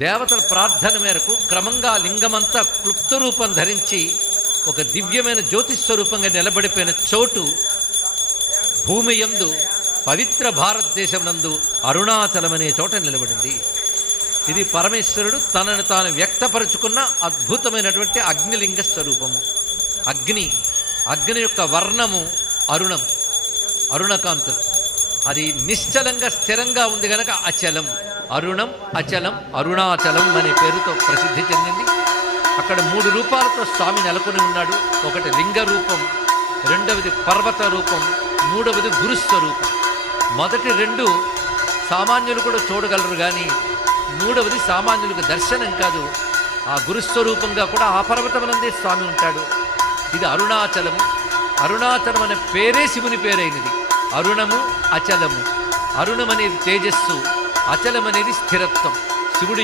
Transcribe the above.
దేవతల ప్రార్థన మేరకు క్రమంగా లింగమంతా క్లుప్త రూపం ధరించి ఒక దివ్యమైన జ్యోతిస్వరూపంగా నిలబడిపోయిన చోటు భూమి యందు పవిత్ర భారతదేశం నందు అరుణాచలం అనే చోట నిలబడింది. ఇది పరమేశ్వరుడు తనను తాను వ్యక్తపరుచుకున్న అద్భుతమైనటువంటి అగ్నిలింగ స్వరూపము. అగ్ని యొక్క వర్ణము అరుణం, అరుణకాంతులు. అది నిశ్చలంగా స్థిరంగా ఉంది గనక అచలం, అరుణం అచలం అరుణాచలం అనే పేరుతో ప్రసిద్ధి చెందింది. అక్కడ 3 రూపాలతో స్వామి నెలకొని ఉన్నాడు. ఒకటి లింగ రూపం, రెండవది పర్వత రూపం, మూడవది గురుస్వరూపం. మొదటి 2 సామాన్యులు కూడా చూడగలరు, కానీ మూడవది సామాన్యులకు దర్శనం కాదు. ఆ గురుస్వరూపంగా కూడా ఆ పర్వతమునందే స్వామి ఉంటాడు. ఇది అరుణాచలము. అరుణాచలం అనే పేరే శివుని పేరైనది. అరుణము అచలము. అరుణం అనేది తేజస్సు, అచలం అనేది స్థిరత్వం. శివుడు